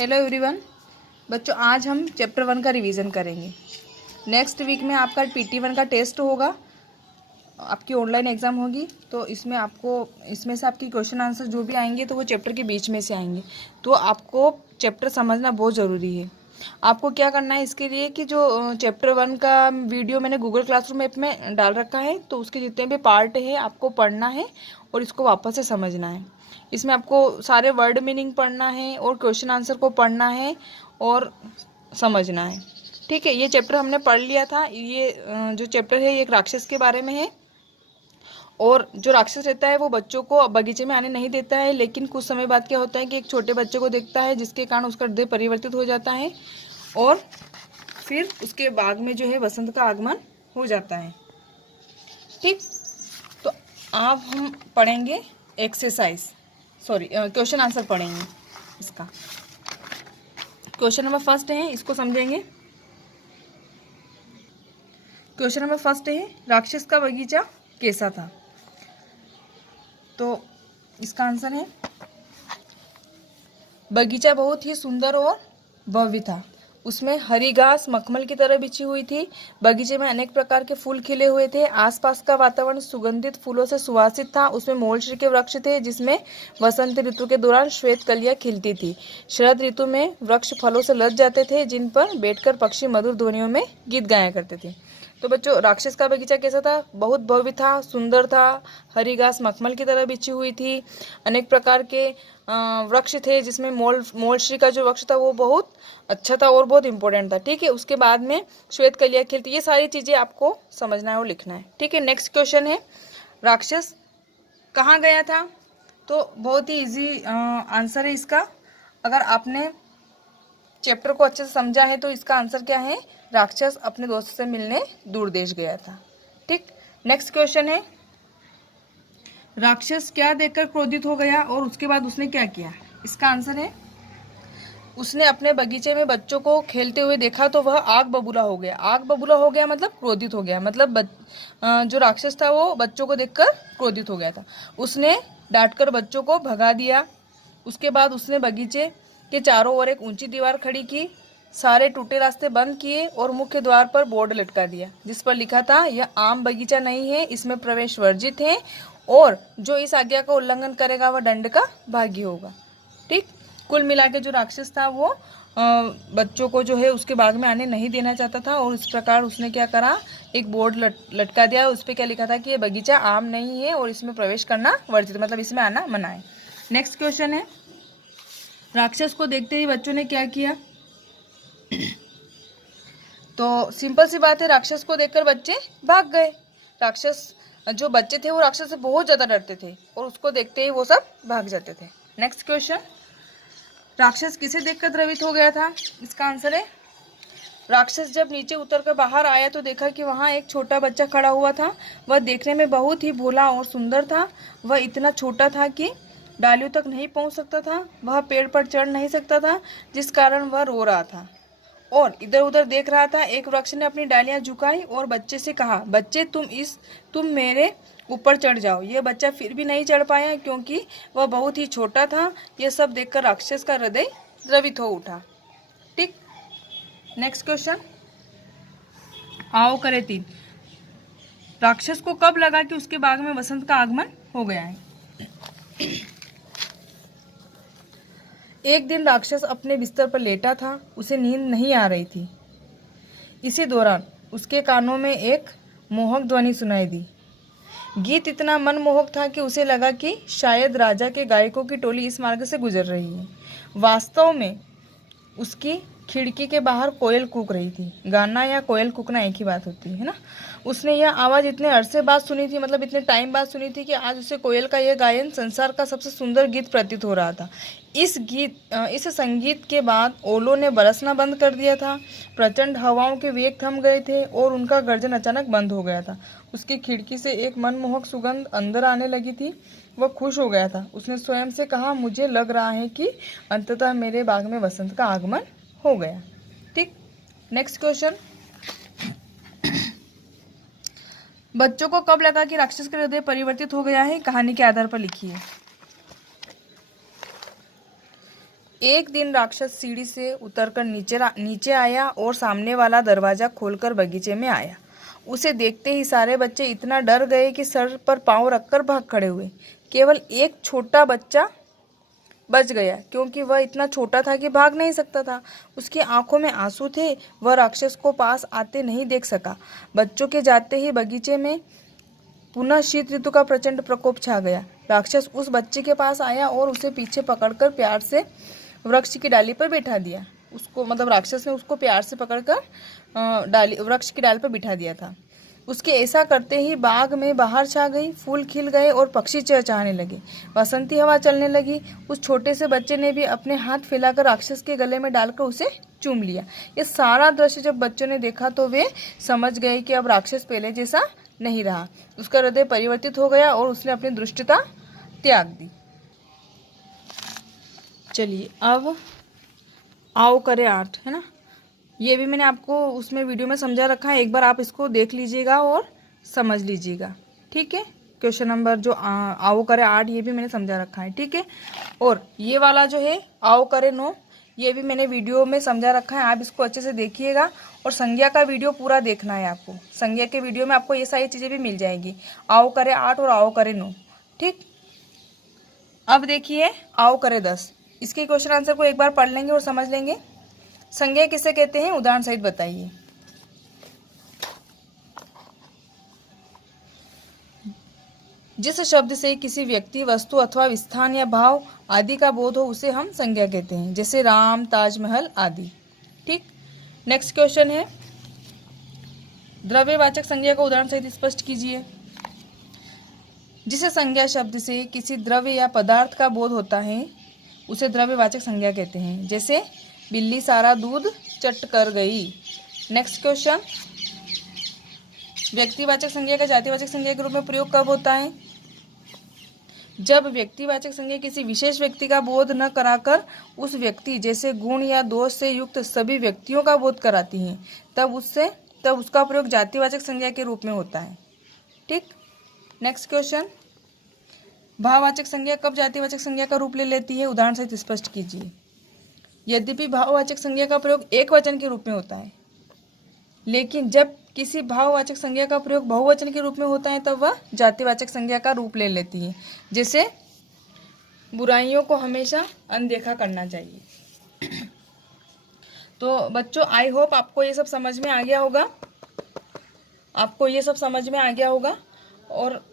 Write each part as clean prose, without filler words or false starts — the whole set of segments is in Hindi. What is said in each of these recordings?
Hello everyone. बच्चों, आज हम चैप्टर 1 का रिवीजन करेंगे। नेक्स्ट वीक में आपका PT 1 का टेस्ट होगा, आपकी ऑनलाइन एग्ज़ाम होगी। तो इसमें से आपकी क्वेश्चन आंसर जो भी आएंगे तो वो चैप्टर के बीच में से आएंगे। तो आपको चैप्टर समझना बहुत ज़रूरी है। आपको क्या करना है इसके लिए कि जो चैप्टर 1 का वीडियो मैंने गूगल क्लासरूम ऐप में डाल रखा है, तो उसके जितने भी पार्ट है आपको पढ़ना है और इसको वापस से समझना है। इसमें आपको सारे वर्ड मीनिंग पढ़ना है और क्वेश्चन आंसर को पढ़ना है और समझना है। ठीक है, ये चैप्टर हमने पढ़ लिया था। ये जो चैप्टर है ये एक राक्षस के बारे में है। और जो राक्षस रहता है वो बच्चों को बगीचे में आने नहीं देता है, लेकिन कुछ समय बाद क्या होता है कि एक छोटे बच्चे को देखता है, जिसके कारण उसका हृदय परिवर्तित हो जाता है और फिर उसके बाद में जो है वसंत का आगमन हो जाता है। ठीक, तो अब हम पढ़ेंगे क्वेश्चन आंसर पढ़ेंगे। इसका क्वेश्चन नंबर फर्स्ट है, इसको समझेंगे। क्वेश्चन नंबर फर्स्ट है, राक्षस का बगीचा कैसा था? तो इसका आंसर है, बगीचा बहुत ही सुंदर और भव्य था। उसमें हरी घास मखमल की तरह बिछी हुई थी। बगीचे में अनेक प्रकार के फूल खिले हुए थे। आसपास का वातावरण सुगंधित फूलों से सुवासित था। उसमें मोलश्री के वृक्ष थे, जिसमें वसंत ऋतु के दौरान श्वेत कलियां खिलती थी। शरद ऋतु में वृक्ष फलों से लद जाते थे, जिन पर बैठकर पक्षी मधुर ध्वनियों में गीत गाया करते थे। तो बच्चों, राक्षस का बगीचा कैसा था? बहुत भव्य था, सुंदर था, हरी घास मखमल की तरह बिछी हुई थी, अनेक प्रकार के वृक्ष थे, जिसमें मोलश्री का जो वृक्ष था वो बहुत अच्छा था और बहुत इंपॉर्टेंट था। ठीक है, उसके बाद में श्वेत कलियां खिलती। ये सारी चीजें आपको समझना है और लिखना है। ठीक है, नेक्स्ट क्वेश्चन है, राक्षस कहाँ गया था? तो बहुत ही इजी आंसर है इसका। अगर आपने चैप्टर को अच्छे से समझा है तो इसका आंसर क्या है? राक्षस अपने दोस्त से मिलने दूर देश गया था। ठीक, नेक्स्ट क्वेश्चन है, राक्षस क्या देखकर क्रोधित हो गया और उसके बाद उसने क्या किया? इसका आंसर है, उसने अपने बगीचे में बच्चों को खेलते हुए देखा तो वह आग बबूला हो गया। आग बबूला हो गया मतलब क्रोधित हो गया, मतलब जो राक्षस था वो बच्चों को देखकर क्रोधित हो गया था। उसने डांटकर बच्चों को भगा दिया। उसके बाद उसने बगीचे के चारों ओर एक ऊंची दीवार खड़ी की, सारे टूटे रास्ते बंद किए और मुख्य द्वार पर बोर्ड लटका दिया, जिस पर लिखा था, यह आम बगीचा नहीं है, इसमें प्रवेश वर्जित है और जो इस आज्ञा का उल्लंघन करेगा वह दंड का भागी होगा। ठीक, कुल मिला के जो राक्षस था वो बच्चों को जो है उसके बाग में आने नहीं देना चाहता था और इस प्रकार उसने क्या करा, एक बोर्ड लटका दिया। उस पर क्या लिखा था कि ये बगीचा आम नहीं है और इसमें प्रवेश करना वर्जित, मतलब इसमें आना मना है। नेक्स्ट क्वेश्चन है, राक्षस को देखते ही बच्चों ने क्या किया? तो सिंपल सी बात है, राक्षस को देखकर बच्चे भाग गए। राक्षस जो बच्चे थे वो राक्षस से बहुत ज्यादा डरते थे और उसको देखते ही वो सब भाग जाते थे। नेक्स्ट क्वेश्चन, राक्षस किसे देखकर द्रवित हो गया था? इसका आंसर है, राक्षस जब नीचे उतरकर बाहर आया तो देखा कि वहां एक छोटा बच्चा खड़ा हुआ था। वह देखने में बहुत ही भोला और सुंदर था। वह इतना छोटा था कि डालियों तक नहीं पहुंच सकता था। वह पेड़ पर चढ़ नहीं सकता था, जिस कारण वह रो रहा था और इधर उधर देख रहा था। एक वृक्ष ने अपनी डालियां झुकाई और बच्चे से कहा, बच्चे तुम मेरे ऊपर चढ़ जाओ। यह बच्चा फिर भी नहीं चढ़ पाया क्योंकि वह बहुत ही छोटा था। यह सब देखकर राक्षस का हृदय द्रवित हो उठा। ठीक, नेक्स्ट क्वेश्चन, आओ करे 3। राक्षस को कब लगा कि उसके बाग में वसंत का आगमन हो गया है? एक दिन राक्षस अपने बिस्तर पर लेटा था। उसे नींद नहीं आ रही थी। इसी दौरान उसके कानों में एक मोहक ध्वनि सुनाई दी। गीत इतना मनमोहक था कि उसे लगा कि शायद राजा के गायकों की टोली इस मार्ग से गुजर रही है। वास्तव में उसकी खिड़की के बाहर कोयल कूक रही थी। गाना या कोयल कूकना एक ही बात होती है ना। उसने यह आवाज़ इतने अरसे बाद सुनी थी, मतलब इतने टाइम बाद सुनी थी कि आज उसे कोयल का यह गायन संसार का सबसे सुंदर गीत प्रतीत हो रहा था। इस संगीत के बाद ओलों ने बरसना बंद कर दिया था। प्रचंड हवाओं के वेग थम गए थे और उनका गर्जन अचानक बंद हो गया था। उसकी खिड़की से एक मनमोहक सुगंध अंदर आने लगी थी। वह खुश हो गया था। उसने स्वयं से कहा, मुझे लग रहा है कि अंततः मेरे बाग में वसंत का आगमन हो गया। ठीक, नेक्स्ट क्वेश्चन, बच्चों को कब लगा कि राक्षस का हृदय परिवर्तित हो गया है? कहानी के आधार पर लिखिए। एक दिन राक्षस सीढ़ी से उतरकर नीचे आया और सामने वाला दरवाजा खोलकर बगीचे में आया। उसे देखते ही सारे बच्चे इतना डर गए कि सर पर पांव रखकर भाग खड़े हुए। केवल एक छोटा बच्चा बच गया, क्योंकि वह इतना छोटा था कि भाग नहीं सकता था। उसकी आंखों में आंसू थे। वह राक्षस को पास आते नहीं देख सका। बच्चों के जाते ही बगीचे में पुनः शीत ऋतु का प्रचंड प्रकोप छा गया। राक्षस उस बच्चे के पास आया और उसे पीछे पकड़कर प्यार से वृक्ष की डाली पर बैठा दिया। उसको मतलब राक्षस ने उसको प्यार से पकड़कर वृक्ष की डाली पर बिठा दिया था। उसके ऐसा करते ही बाग में बाहर छा गई। फूल खिल गए और पक्षी चहचहाने लगे। बसंती हवा चलने लगी। उस छोटे से बच्चे ने भी अपने हाथ फैलाकर राक्षस के गले में डालकर उसे चूम लिया। ये सारा दृश्य जब बच्चों ने देखा तो वे समझ गए कि अब राक्षस पहले जैसा नहीं रहा। उसका हृदय परिवर्तित हो गया और उसने अपनी दुष्टता त्याग दी। चलिए अब आओ करे आर्ट, है ना, ये भी मैंने आपको उसमें वीडियो में समझा रखा है। एक बार आप इसको देख लीजिएगा और समझ लीजिएगा, ठीक है। क्वेश्चन नंबर जो आओ करे आर्ट, ये भी मैंने समझा रखा है, ठीक है। और ये वाला जो है आओ करे नो, ये भी मैंने वीडियो में समझा रखा है। आप इसको अच्छे से देखिएगा और संज्ञा का वीडियो पूरा देखना है आपको। संज्ञा के वीडियो में आपको ये सारी चीज़ें भी मिल जाएंगी, आओ करे आर्ट और आओ करे नो, ठीक। अब देखिए आओ करे 10, इसके क्वेश्चन आंसर को एक बार पढ़ लेंगे और समझ लेंगे। संज्ञा किसे कहते हैं, उदाहरण सहित बताइए। जिस शब्द से किसी व्यक्ति, वस्तु अथवा स्थान या भाव आदि का बोध हो उसे हम संज्ञा कहते हैं, जैसे राम, ताजमहल आदि, ठीक। नेक्स्ट क्वेश्चन है, द्रव्यवाचक संज्ञा को उदाहरण सहित स्पष्ट कीजिए। जिस संज्ञा शब्द से किसी द्रव्य या पदार्थ का बोध होता है उसे द्रव्यवाचक संज्ञा कहते हैं, जैसे बिल्ली सारा दूध चट कर गई। नेक्स्ट क्वेश्चन, व्यक्तिवाचक संज्ञा का जातिवाचक संज्ञा के रूप में प्रयोग कब होता है? जब व्यक्तिवाचक संज्ञा किसी विशेष व्यक्ति का बोध न कराकर उस व्यक्ति जैसे गुण या दोष से युक्त सभी व्यक्तियों का बोध कराती हैं, तब उसका प्रयोग जातिवाचक संज्ञा के रूप में होता है, ठीक। नेक्स्ट क्वेश्चन, भाववाचक संज्ञा कब जातिवाचक संज्ञा का रूप ले लेती है, उदाहरण सहित स्पष्ट कीजिए। यद्यपि भाववाचक संज्ञा का प्रयोग एक वचन के रूप में होता है, लेकिन जब किसी भाववाचक संज्ञा का प्रयोग बहुवचन के रूप में होता है तब वह जातिवाचक संज्ञा का रूप ले लेती है, जैसे बुराइयों को हमेशा अनदेखा करना चाहिए। तो बच्चों आई होप आपको ये सब समझ में आ गया होगा, और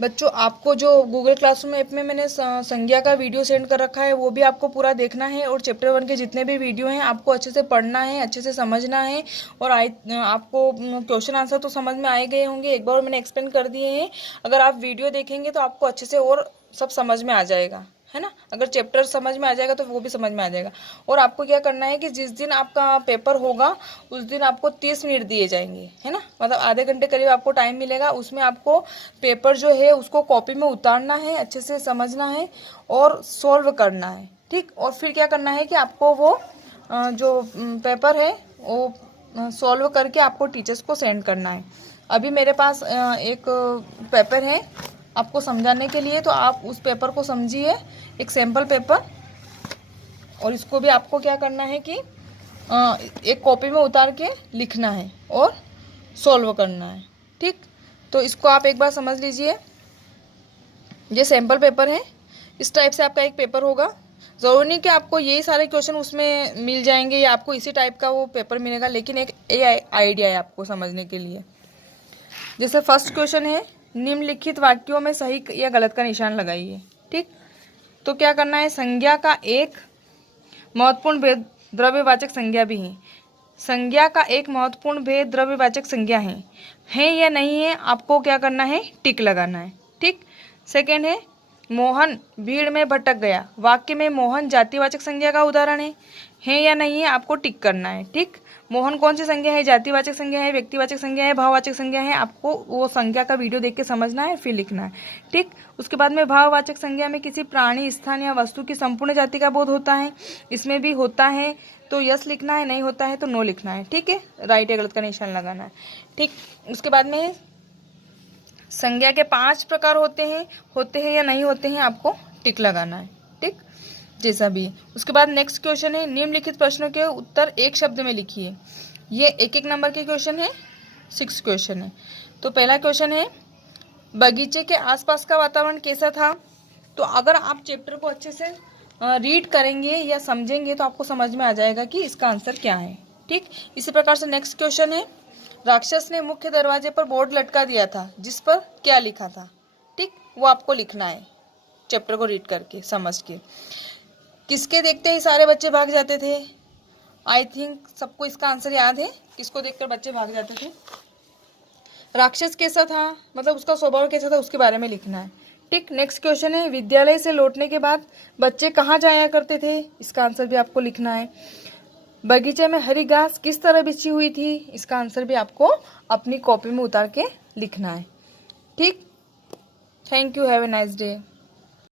बच्चों आपको जो गूगल क्लासरूम ऐप में मैंने संज्ञा का वीडियो सेंड कर रखा है वो भी आपको पूरा देखना है, और चैप्टर 1 के जितने भी वीडियो हैं आपको अच्छे से पढ़ना है, अच्छे से समझना है। और आपको क्वेश्चन आंसर तो समझ में आए गए होंगे, एक बार मैंने एक्सप्लेन कर दिए हैं। अगर आप वीडियो देखेंगे तो आपको अच्छे से और सब समझ में आ जाएगा, है ना। अगर चैप्टर समझ में आ जाएगा तो वो भी समझ में आ जाएगा। और आपको क्या करना है कि जिस दिन आपका पेपर होगा उस दिन आपको 30 मिनट दिए जाएंगे, है ना, मतलब आधे घंटे करीब आपको टाइम मिलेगा। उसमें आपको पेपर जो है उसको कॉपी में उतारना है, अच्छे से समझना है और सॉल्व करना है, ठीक। और फिर क्या करना है कि आपको वो जो पेपर है वो सॉल्व करके आपको टीचर्स को सेंड करना है। अभी मेरे पास एक पेपर है आपको समझाने के लिए, तो आप उस पेपर को समझिए, एक सैम्पल पेपर। और इसको भी आपको क्या करना है कि एक कॉपी में उतार के लिखना है और सॉल्व करना है, ठीक। तो इसको आप एक बार समझ लीजिए। ये सैम्पल पेपर है, इस टाइप से आपका एक पेपर होगा। ज़रूरी नहीं कि आपको यही सारे क्वेश्चन उसमें मिल जाएंगे या आपको इसी टाइप का वो पेपर मिलेगा, लेकिन एक आइडिया है आपको समझने के लिए। जैसे फर्स्ट क्वेश्चन है, निम्नलिखित वाक्यों में सही या गलत का निशान लगाइए, ठीक। तो क्या करना है, संज्ञा का एक महत्वपूर्ण भेद द्रव्यवाचक संज्ञा भी है। संज्ञा का एक महत्वपूर्ण भेद द्रव्यवाचक संज्ञा है या नहीं है, आपको क्या करना है, टिक लगाना है, ठीक। सेकेंड है, मोहन भीड़ में भटक गया। वाक्य में मोहन जातिवाचक संज्ञा का उदाहरण है या नहीं है, आपको टिक करना है, ठीक। मोहन कौन सी संज्ञा है, जातिवाचक संज्ञा है, व्यक्तिवाचक संज्ञा है, भाववाचक संज्ञा है, आपको वो संज्ञा का वीडियो देख के समझना है, फिर लिखना है, ठीक। उसके बाद में भाववाचक संज्ञा में किसी प्राणी, स्थान या वस्तु की संपूर्ण जाति का बोध होता है। इसमें भी होता है तो यस लिखना है, नहीं होता है तो नो लिखना है, ठीक है, राइट या गलत का निशान लगाना है, ठीक। उसके बाद में संज्ञा के 5 प्रकार होते हैं या नहीं होते हैं, आपको टिक लगाना है, टिक, जैसा भी है। उसके बाद नेक्स्ट क्वेश्चन है, निम्नलिखित प्रश्नों के उत्तर एक शब्द में लिखिए। ये एक नंबर के क्वेश्चन है, 6 क्वेश्चन है। तो पहला क्वेश्चन है, बगीचे के आसपास का वातावरण कैसा था? तो अगर आप चैप्टर को अच्छे से रीड करेंगे या समझेंगे तो आपको समझ में आ जाएगा कि इसका आंसर क्या है, ठीक। इसी प्रकार से नेक्स्ट क्वेश्चन है, राक्षस ने मुख्य दरवाजे पर बोर्ड लटका दिया था, जिस पर क्या लिखा था, ठीक, वो आपको लिखना है चैप्टर को रीड करके, समझ के। किसके देखते ही सारे बच्चे भाग जाते थे? आई थिंक सबको इसका आंसर याद है, किसको देखकर बच्चे भाग जाते थे। राक्षस कैसा था, मतलब उसका स्वभाव कैसा था, उसके बारे में लिखना है, ठीक। नेक्स्ट क्वेश्चन है, विद्यालय से लौटने के बाद बच्चे कहाँ जाया करते थे? इसका आंसर भी आपको लिखना है। बगीचे में हरी घास किस तरह बिछी हुई थी? इसका आंसर भी आपको अपनी कॉपी में उतार के लिखना है, ठीक। Thank you, have a nice day.